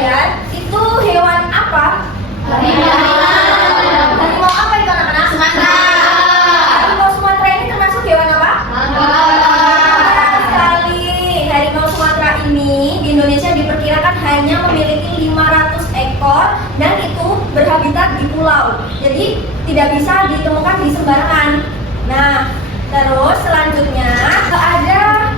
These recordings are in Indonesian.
kalian, itu hewan apa? Harimau apa itu anak-anak? Sumatera. Harimau Sumatera ini termasuk hewan apa? Benar sekali. Harimau Sumatera ini di Indonesia diperkirakan hanya memiliki 500 ekor dan itu berhabitat di pulau. Jadi tidak bisa ditemukan di sembarangan. Nah, terus selanjutnya ada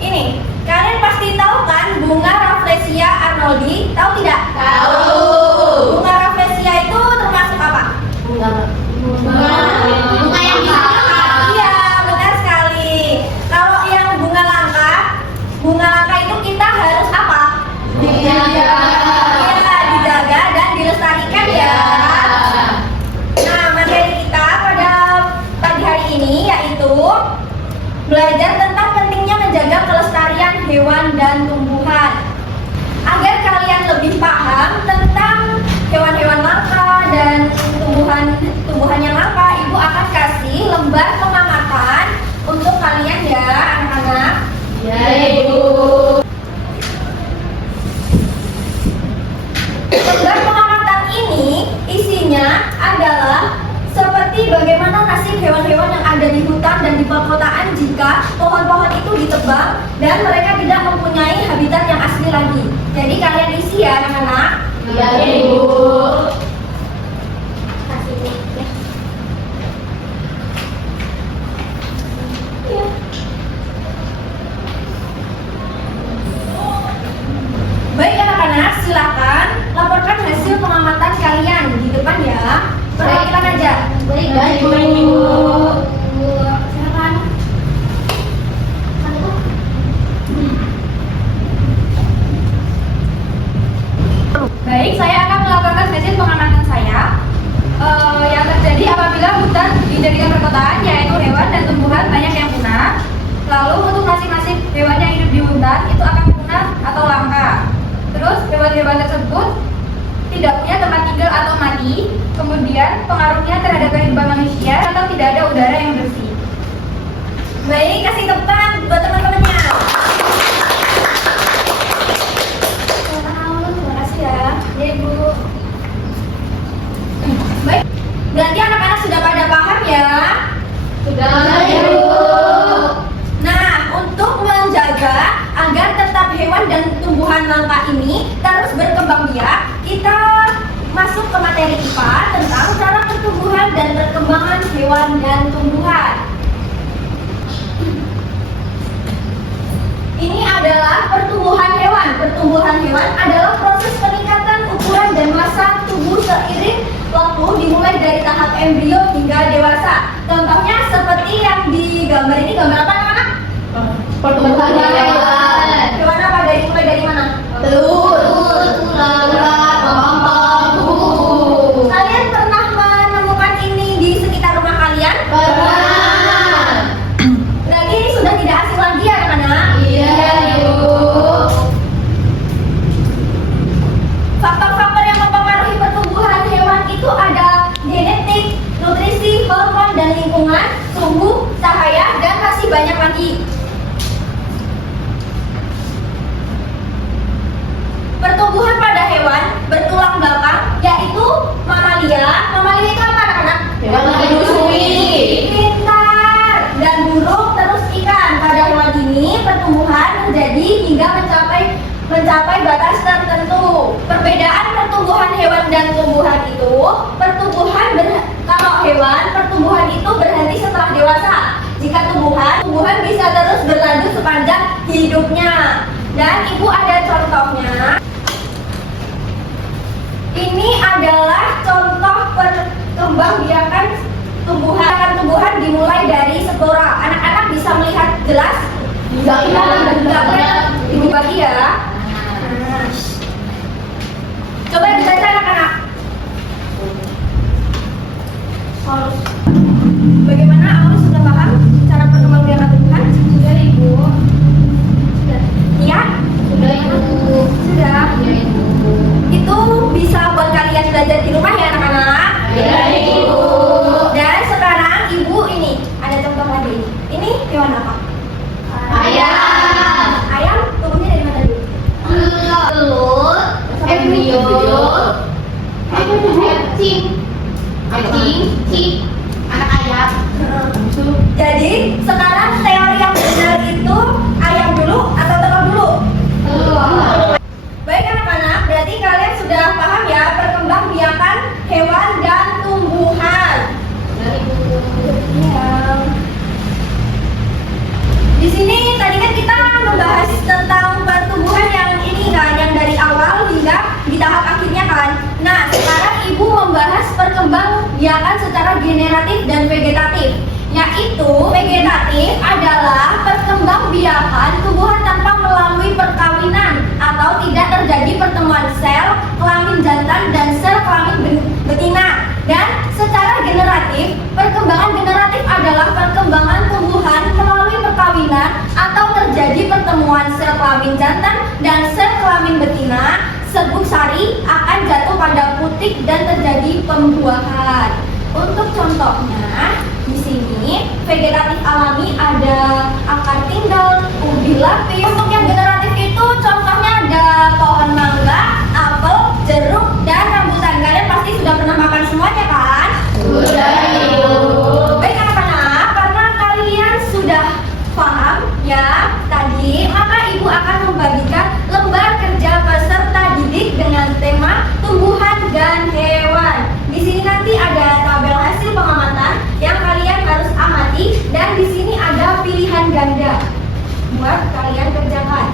ini. Kalian pasti tahu kan bunga Rafflesia arnoldii? Tahu tidak? Tahu. Bunga Rafflesia itu termasuk apa? Bunga yang Iya, benar sekali. Kalau yang bunga langka itu kita harus apa? dijaga. Iya, dijaga dan dilestarikan ya. Nah, materi kita pada pagi hari ini yaitu belajar tentang pentingnya menjaga kelestarian hewan dan tumbuhan. Agar kalian lebih paham tentang hewan-hewan langka dan tumbuhan yang langka, Ibu akan kasih lembar pengamatan untuk kalian ya, anak-anak. Ya, Ibu. Lembar pengamatan ini isinya adalah seperti bagaimana nasib hewan-hewan yang ada di hutan dan di perkotaan jika pohon-pohon itu ditebang dan mereka tidak mempunyai habitat yang asli lagi. Jadi kalian isi ya anak-anak. Ya, Ibu. Baik anak-anak, silakan laporkan hasil pengamatan kalian di depan ya. Perwakilan aja. Baik, Ibu. Silakan. Baik, saya akan melaporkan hasil pengamatan saya. Yang terjadi apabila hutan dijadikan perkotaan, yaitu hewan dan tumbuhan banyak yang punah. Lalu untuk masing-masing hewan yang hidup di hutan itu akan punah atau langka. Terus hewan-hewan tersebut tidak punya tempat tinggal atau mati. Kemudian pengaruhnya terhadap kehidupan manusia atau tidak ada udara yang bersih. Baik, kasih tepuk tangan buat teman-temannya. Terima kasih ya. Ya, Ibu. Baik, berarti anak-anak sudah pada paham ya? Sudah, Ibu. Nah, untuk menjaga agar tetap hewan dan tumbuhan langka ini terus berkembang biak, kita masuk ke materi IPA tentang cara pertumbuhan dan perkembangan hewan dan tumbuhan. Ini adalah pertumbuhan hewan. Pertumbuhan hewan adalah proses peningkatan ukuran dan massa tubuh seiring waktu dimulai dari tahap embrio hingga dewasa. Contohnya seperti yang di gambar ini, gambar apa anak-anak? Pertumbuhan hewan. Hewan apa? Mulai dari mana? Telur, ular, kepompong, kuku. Kalian pernah menemukan ini di sekitar rumah kalian? Pernah. Berarti ini sudah tidak asing lagi ya anak-anak? Iya, Ibu. Faktor-faktor yang mempengaruhi pertumbuhan hewan itu ada genetik, nutrisi, hormon dan lingkungan, suhu, cahaya, dan masih banyak lagi. Pertumbuhan pada hewan bertulang belakang yaitu mamalia. Mamalia itu apa anak-anak? Hewan menyusui. Pintar. Dan burung terus ikan. Pada hewan ini pertumbuhan terjadi hingga mencapai batas tertentu. Perbedaan pertumbuhan hewan dan tumbuhan itu, kalau hewan pertumbuhan itu berhenti setelah dewasa. Jika tumbuhan bisa terus berlanjut sepanjang hidupnya. Dan Ibu ada contohnya. Ini adalah contoh perkembangbiakan tumbuhan dimulai dari spora. Anak-anak bisa melihat jelas? Bisa. Ibu bagi ya. Coba dibaca anak-anak. Bagaimana? Aku sudah paham cara perkembangbiakan tumbuhan? Sudah, Ibu. Sudah. Iya? Sudah, Ibu. Sudah. Iya, Ibu. Itu bisa buat kalian belajar di rumah ya anak-anak. Iya, Ibu. Dan sekarang Ibu ini ada contoh lagi. Ini gimana? Cing, anak ayam. Jadi sekarang teori yang benar itu ayam dulu atau telur dulu? Baik anak-anak, berarti kalian sudah paham ya perkembangbiakan hewan dan tumbuhan. Ya. Di sini tadi kan kita membahas tentang pertumbuhan yang ini kan, yang dari awal hingga di tahap akhirnya kan. Nah, sekarang Ibu membahas perkembangbiakan secara generatif dan vegetatif. Yaitu vegetatif adalah perkembangbiakan tumbuhan tanpa melalui perkawinan atau tidak terjadi pertemuan sel kelamin jantan dan sel kelamin betina. Dan secara generatif, perkembangan generatif adalah perkembangan tumbuhan melalui perkawinan atau terjadi pertemuan sel kelamin jantan dan sel kelamin betina. Serbuk sari akan jatuh pada putik dan terjadi pembuahan. Untuk contohnya, di sini vegetatif alami ada akar tinggal, ubi lapis. Untuk yang generatif itu contohnya ada pohon mangga, apel, jeruk, dan rambutan. Kalian pasti sudah pernah makan semuanya kan? Sudah, Ibu. Baik anak-anak, karena kalian sudah paham ya tadi, maka Ibu akan membagikan lembar kerja peserta didik dengan tema tumbuhan dan hewan. Di sini nanti ada tabel hasil pengamatan yang kalian harus amati, dan di sini ada pilihan ganda buat kalian kerjakan.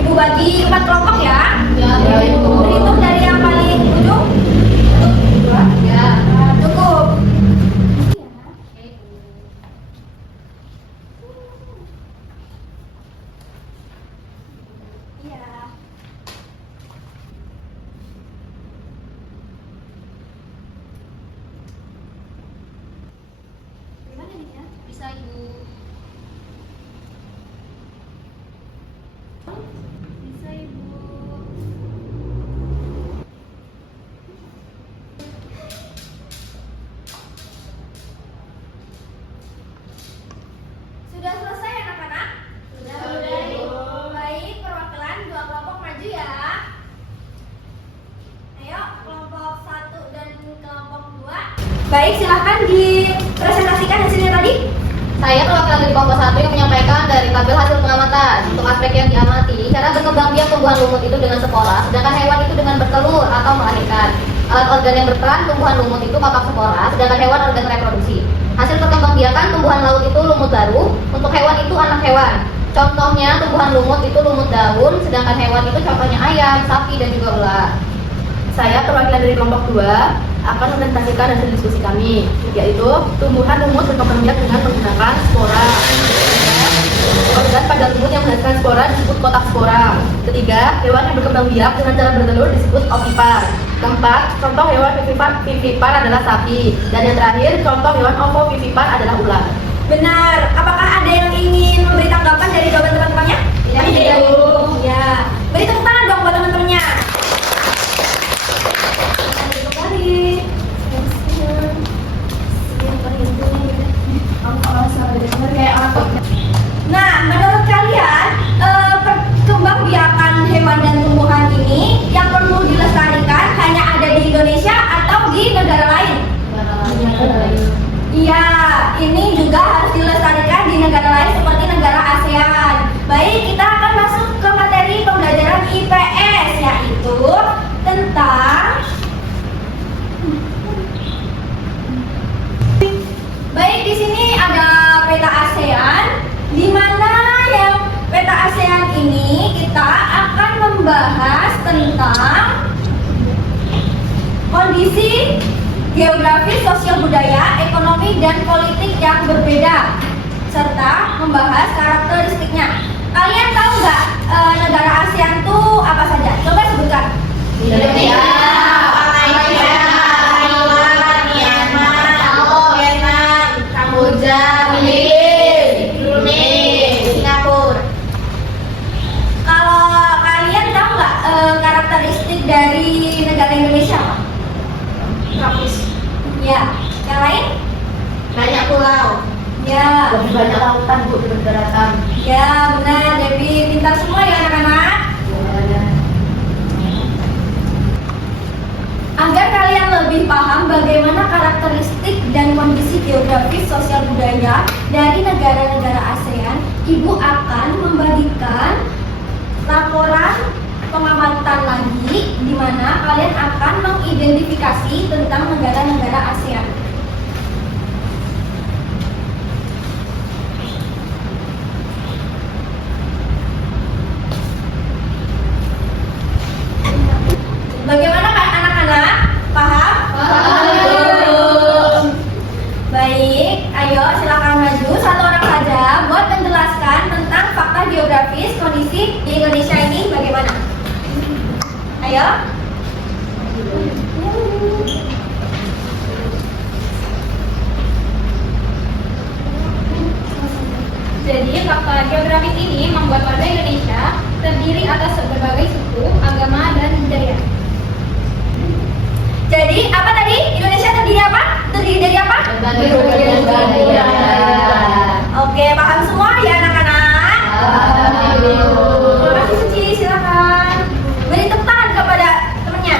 Ibu bagi 4 kelompok ya. Ya, Ibu. Berhitung dari yang paling ujung. Ya. Cukup. Iya. Gimana nih ya? Bisa, Ibu. Bisa Ibu. Sudah selesai anak-anak? Sudah, Ibu. Baik, perwakilan 2 kelompok maju ya. Ayo, kelompok 1 dan kelompok 2. Baik, silahkan dipresentasikan hasilnya tadi. Saya perwakilan dari kelompok 1 yang menyampaikan dari tabel hasil pengamatan. Untuk aspek yang diamati, cara berkembang biak tumbuhan lumut itu dengan spora, sedangkan hewan itu dengan bertelur atau melahirkan. Alat organ yang berperan tumbuhan lumut itu papak spora, sedangkan hewan organ reproduksi. Hasil perkembangbiakan tumbuhan laut itu lumut baru, untuk hewan itu anak hewan. Contohnya tumbuhan lumut itu lumut daun, sedangkan hewan itu contohnya ayam, sapi, dan juga ular. Saya perwakilan dari kelompok 2 akan mempresentasikan hasil diskusi kami, yaitu tumbuhan lumut berkembang biak dengan menggunakan spora. Organ pada lumut yang menghasilkan spora disebut kotak spora. Ketiga, hewan yang berkembang biak dengan cara bertelur disebut ovipar. Keempat, contoh hewan vivipar adalah sapi. Dan yang terakhir, contoh hewan ovovivipar adalah ular. Benar. Apakah ada yang ingin memberi tanggapan dari jawaban teman-temannya? Iya, Ibu. Ya. Beri tepuk tangan dong buat teman-temannya. Nah, menurut kalian perkembangbiakan hewan dan tumbuhan ini yang perlu dilestarikan hanya ada di Indonesia atau di negara lain? Iya, ini juga harus dilestarikan di negara lain seperti negara ASEAN. Baik, kita akan masuk ke materi pembelajaran IPS, yaitu tentang baik, di sini ada peta ASEAN, di mana yang peta ASEAN ini kita akan membahas tentang kondisi geografis, sosial budaya, ekonomi, dan politik yang berbeda, serta membahas karakteristiknya. Kalian tahu nggak negara ASEAN itu apa saja? Coba sebutkan. Indonesia, Malaysia, Thailand, Myanmar, Vietnam, Kamboja, Filipina, Brunei, Singapura. Kalau kalian tahu nggak karakteristik dari negara Indonesia? Tropis. Ya, yang lain? Banyak pulau. Ya, Lebih banyak lautan, Bu, daripada daratan. ya benar. Dewi pintar semua ya anak-anak. lebih paham bagaimana karakteristik dan kondisi geografis sosial budaya dari negara-negara ASEAN, Ibu akan membagikan laporan pengamatan lagi di mana kalian akan mengidentifikasi tentang negara-negara ASEAN. Bagaimana anak-anak? Paham? Paham. Baik, ayo silakan maju satu orang saja buat menjelaskan tentang fakta geografis kondisi di Indonesia ini bagaimana. Ayo. Jadi fakta geografis ini membuat warga Indonesia terdiri atas berbagai suku, agama, dan budaya. Jadi apa tadi? Indonesia terdiri apa? Terdiri dari apa? Dari berbagai budaya. Oke, paham semua ya anak-anak? Terima kasih Suci, silakan. Beri tepuk tangan kepada temannya.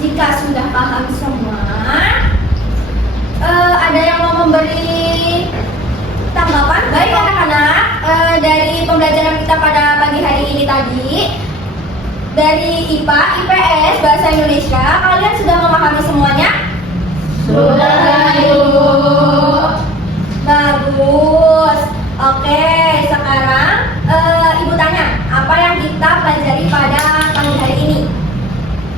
Jika sudah paham semua, ada yang mau memberi tanggapan? Baik anak-anak, dari pembelajaran kita pada pagi hari ini tadi, dari IPA, IPS, Bahasa Indonesia, kalian sudah memahami semuanya? Sudah, Ibu. Bagus. Oke, sekarang Ibu tanya, apa yang kita pelajari pada pagi hari ini?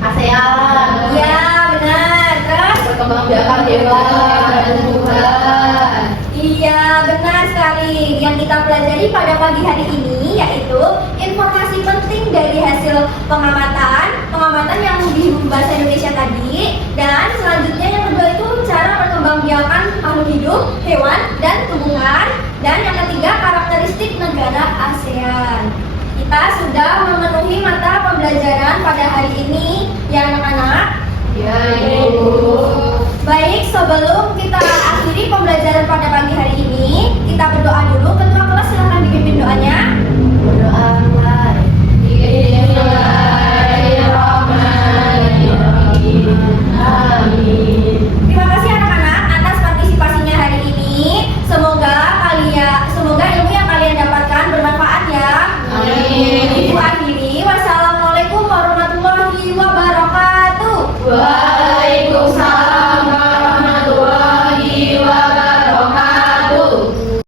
ASEAN. Ya, benar. Terus? Perkembangbiakan hewan dan tumbuhan. Iya, benar sekali. Yang kita pelajari pada pagi hari ini yaitu informasi penting dari hasil pengamatan yang di bahasa Indonesia tadi. Dan selanjutnya yang kedua itu cara perkembangbiakan makhluk hidup, hewan, dan tumbuhan. Dan yang ketiga karakteristik negara ASEAN. Kita sudah memenuhi mata pembelajaran pada hari ini ya anak-anak. Ya, Ibu. Baik, sebelum kita akhiri pembelajaran pada pagi hari ini, kita berdoa dulu. Ketua kelas silakan dipimpin doanya.